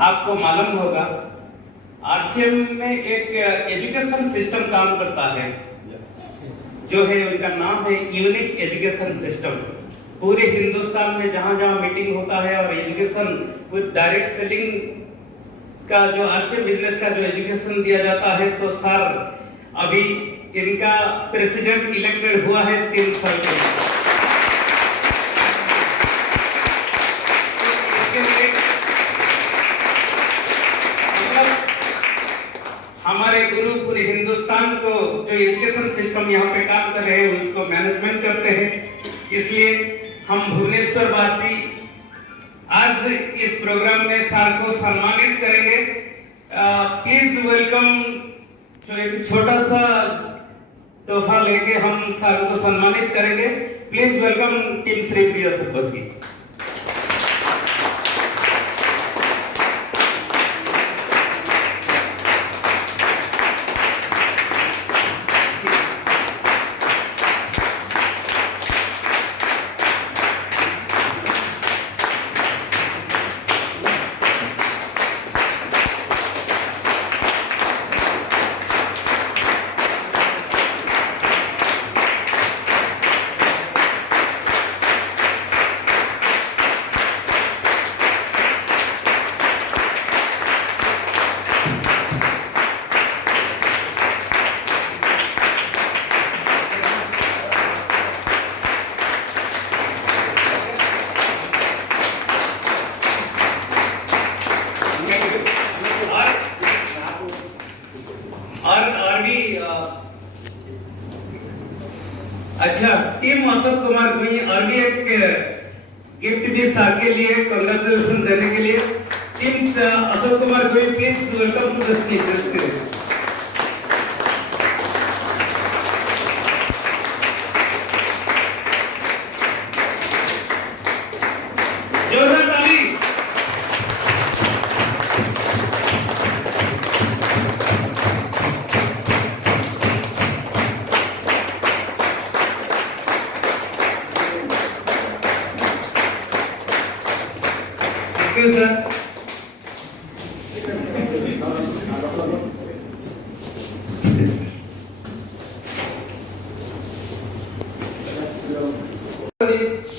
आपको मालूम होगा आरसीएम में एक एजुकेशन सिस्टम काम करता है, जो है उनका नाम है यूनिक एजुकेशन सिस्टम। पूरे हिंदुस्तान में जहां जहां मीटिंग होता है और एजुकेशन विद डायरेक्ट सेलिंग का जो आरसीएम बिजनेस का जो एजुकेशन दिया जाता है, तो सर अभी इनका प्रेसिडेंट इलेक्टेड हुआ है 3 साल के। हमारे गुरु पूरे हिंदुस्तान को जो एजुकेशन सिस्टम यहाँ पे काम कर रहे हैं उसको मैनेजमेंट करते हैं। इसलिए हम भुवनेश्वर वासी आज इस प्रोग्राम में सर को सम्मानित करेंगे। Please welcome. तो एक छोटा सा तोहफा लेके हम सर को सम्मानित करेंगे। प्लीज वेलकम टीम श्री प्रिय सतपथी। अच्छा, टीम अशोक कुमार को और भी एक गिफ्ट भी सर के लिए कांग्रेचुलेशन देने के लिए टीम अशोक कुमार को please welcome to the stage.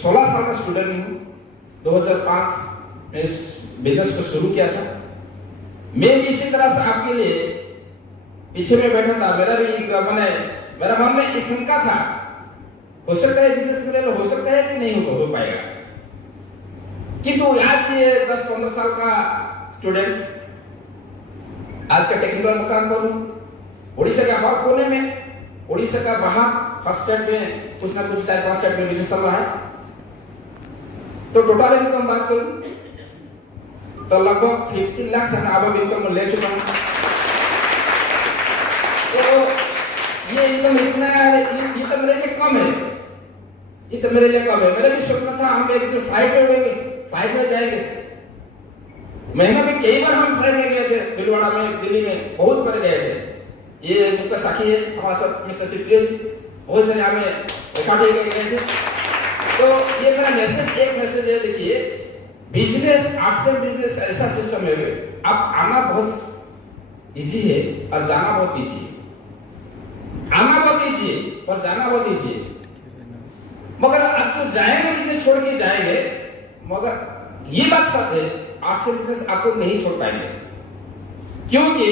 सोलह साल का स्टूडेंट हूँ। 2005 में इस बिजनेस को शुरू किया था। मैं भी इसी तरह से आपके लिए पीछे में बैठा था। मेरा मन में इस शंका था, हो सकता है बिजनेस में हो सकता है कि नहीं हो पाएगा, किंतु आज ये 10-15 साल का स्टूडेंट आज का टेक्निकल मुकाम पर हूँ। उड़ीसा के हर कोने में, उड़ीसा का बाहर फर्स्ट स्टेट में कुछ ना कुछ शायद फर्स्ट स्टेट में बिजनेस चल रहा है। तो टोटल इनकम बात करूं तो लगभग 15 लाख से अब इनकम ले चुका हूं। तो ये इनकम इतना ये तो मेरे लिए कम है, ये तो मेरे लिए कम है। मेरा भी सपना था हम एक दिन फ्लाइट में जाएंगे। महीना में कई बार हम फ्लाइट में गए थे, भीलवाड़ा में, दिल्ली में बहुत बार गए थे। ये मुख्य साथी है हमारे साथ मिस्टर सिप्रिय जी, बहुत सारे हमें इकट्ठे गए थे। तो ये मेरा एक मैसेज है, देखिए बिजनेस आर्ट्स बिजनेस का ऐसा सिस्टम है, अब आना बहुत इजी है और जाना बहुत इजी है। आना बहुत इजी है और जाना बहुत इजी है, मगर अब जो जाएंगे बिजनेस छोड़ के जाएंगे, मगर ये बात सच है आर्ट्स बिजनेस आपको नहीं छोड़ पाएंगे, क्योंकि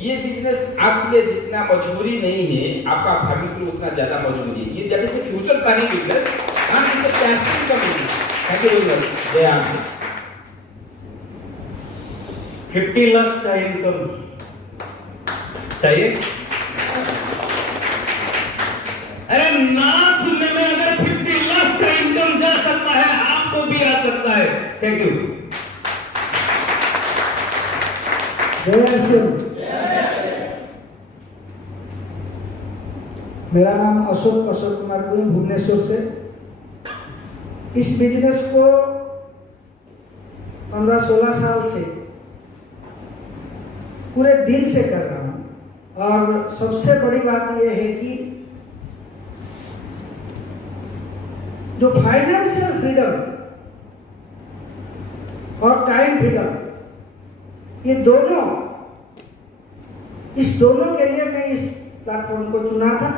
ये बिजनेस आपके लिए जितना मजबूरी नहीं है, आपका फैमिली के लिए उतना ज्यादा मजबूरी है। ये that is a future planning business and is the passive community. Thank you very much. जय आरसी। 50 लाख का इनकम चाहिए। अरे ना सुनने में अगर 50 लाख का इनकम जा सकता है, आपको भी आ सकता है। Thank you. जय श्री मेरा नाम अशोक कुमार गुई, भुवनेश्वर से। इस बिजनेस को 15-16 साल से पूरे दिल से कर रहा हूँ, और सबसे बड़ी बात यह है कि जो फाइनेंशियल फ्रीडम और टाइम फ्रीडम, ये दोनों, इस दोनों के लिए मैं इस प्लेटफॉर्म को चुना था।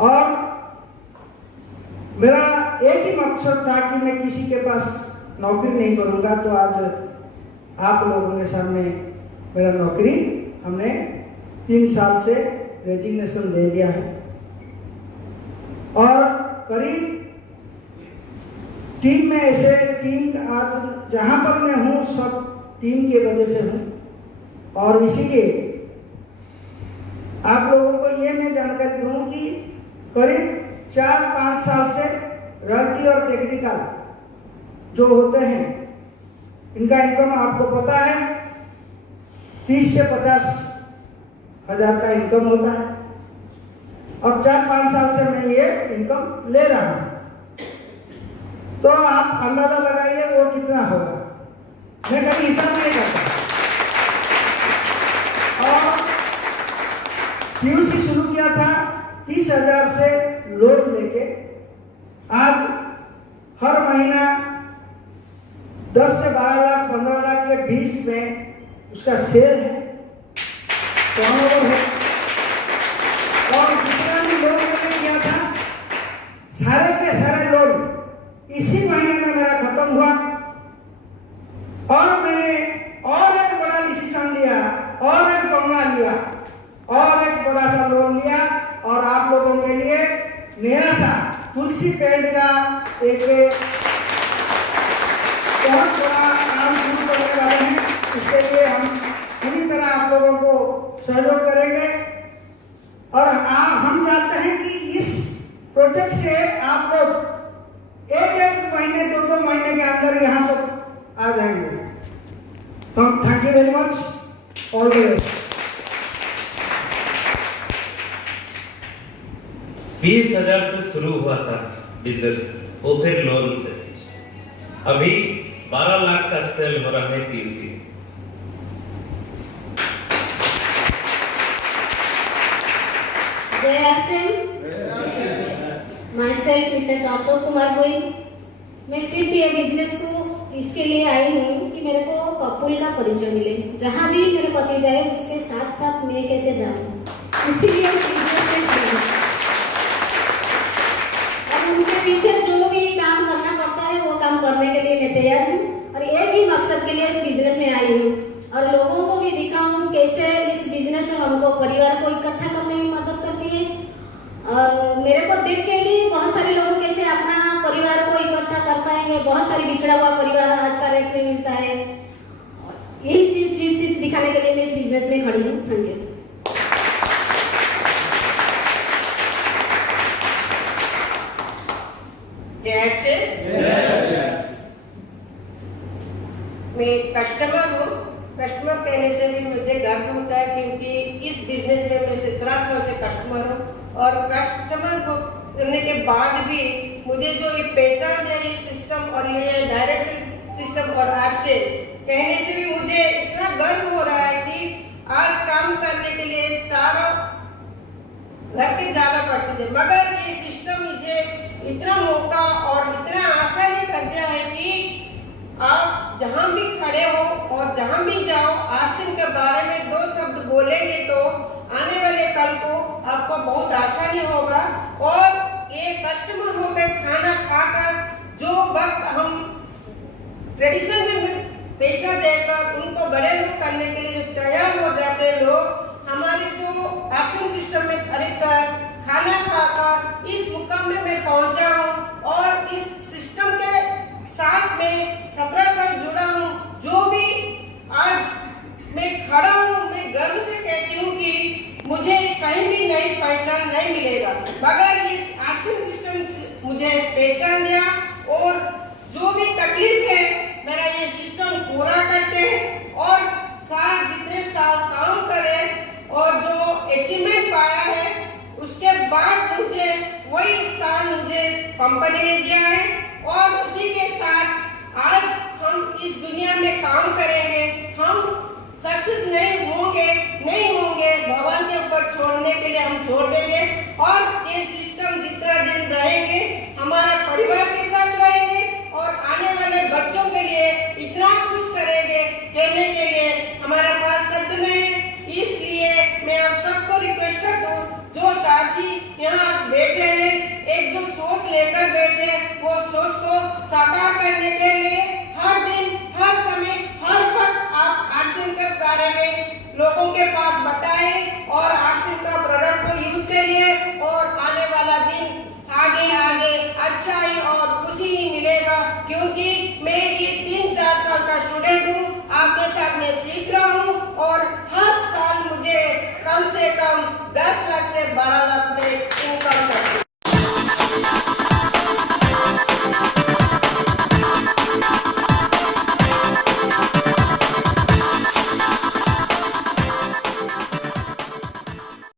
और मेरा एक ही मकसद था कि मैं किसी के पास नौकरी नहीं करूंगा। तो आज आप लोगों के सामने मेरा नौकरी हमने 3 साल से रेजिग्नेशन दे दिया है, और करीब टीम में ऐसे टीम आज जहां पर मैं हूं सब टीम के वजह से हूं। और इसीलिए आप लोगों को ये मैं जानकारी दूं कि करीब 4-5 साल से रॉयल्टी और टेक्निकल जो होते हैं, इनका इनकम आपको पता है 30 से 50 हजार का इनकम होता है, और 4-5 साल से मैं ये इनकम ले रहा हूं। तो आप अंदाजा लगाइए वो कितना होगा, मैं कभी हिसाब नहीं करता। और पीयूसी शुरू किया था 30,000 से लोन लेके, आज हर महीना 10 से 12 लाख 15 लाख के बीच में उसका सेल है, टर्नओवर है। और जितना भी लोन मैंने किया था, सारे के सारे लोन इसी महीने में मेरा खत्म हुआ। और मैंने और एक बड़ा डिसीजन लिया, और एक बंगला लिया, और एक बड़ा सा लोन लिया, और आप लोगों के लिए नया सा तुलसी पेंट का एक बहुत बड़ा काम शुरू करने वाले हैं। इसके लिए हम पूरी तरह आप लोगों को सहयोग करेंगे, और हम चाहते हैं कि इस प्रोजेक्ट से आप लोग एक महीने 2 महीने के अंदर यहाँ सब आ जाएंगे। तो thank you very much, all the best. 20,000 से शुरू हुआ था बिजनेस, वो फिर लोन से, अभी 12 लाख का सेल हो रहा है पीसी। जय आसिम, myself मिसेस अशोक कुमार गुई। मैं सिर्फ ये बिजनेस को इसके लिए आई हूँ कि मेरे को कपूल का परिचय मिले, जहाँ भी मेरे पति जाए उसके साथ साथ मैं कैसे जाऊँ, इसीलिए इस बिजनेस में जुड़ी। और उनके पीछे जो भी काम करना पड़ता है वो काम करने के लिए मैं तैयार हूँ, और एक ही मकसद के लिए इस बिजनेस में आई हूँ, और लोगों को भी दिखाऊँ कैसे इस बिजनेस में हमको परिवार को इकट्ठा करने में मदद करती है। और मेरे को देख के भी बहुत सारे लोग कैसे अपना परिवार को इकट्ठा कर पाएंगे। बहुत सारी बिछड़ा हुआ परिवार आज का रेट में मिलता है, यही चीज दिखाने के लिए मैं इस बिजनेस में खड़ी हूँ। Thank you. जैसे मैं कस्टमर हूँ, कस्टमर कहने से भी मुझे गर्व होता है, क्योंकि इस बिजनेस में मैं 17 साल से कस्टमर हूँ, और कस्टमर करने के बाद भी मुझे जो ये पहचान है, ये सिस्टम और ये डायरेक्ट सिस्टम और आज से कहने से भी मुझे इतना गर्व हो रहा है कि आज काम करने के लिए चारों घर के जाना पड़ते थे, मगर ये सिस्टम मुझे इतना मौका और इतना आसानी कर दिया है कि आप जहां भी खड़े हो और जहां भी जाओ, आसिम के बारे में 2 शब्द बोलेंगे तो आने वाले कल को आपको बहुत आसानी होगा। और ये कस्टमर होकर खाना खाकर जो वक्त हम ट्रेडिशनल में पैसा देकर उनको बड़े लोग करने के लिए जो तैयार हो जाते हैं लोग, हमारे जो आसिम सिस्टम में खरीदकर खाना खाकर इस मुकाम में मैं पहुंचा हूं, और इस सिस्टम के साथ में 17 साल जुड़ा हूं। जो भी आज मैं खड़ा हूं, मैं गर्व से कहती हूं कि मुझे कहीं भी नई पहचान नहीं मिलेगा, मगर इस आसिम सिस्टम मुझे पहचान दिया, और जो भी तकलीफ है मेरा ये सिस्टम पूरा करते हैं, और साथ जितने साल काम करे और जो अचीवमेंट पाया है बाद मुझे वही स्थान मुझे कंपनी ने दिया है और उसी के साथ आज हम इस दुनिया में काम करेंगे। हम सक्सेस नहीं होंगे भगवान के ऊपर छोड़ने के लिए हम छोड़ देंगे और ये सिस्टम जितना दिन रहेंगे हमारा परिवार के साथ रहेंगे और आने वाले बच्चों के लिए इतना कुछ करेंगे कहने के लिए हमारे पास शब्द नहीं। इसलिए मैं आप सबको रिक्वेस्ट करता हूँ जो साथी यहाँ बैठे हैं एक जो सोच लेकर बैठे वो सोच को साकार करने के लिए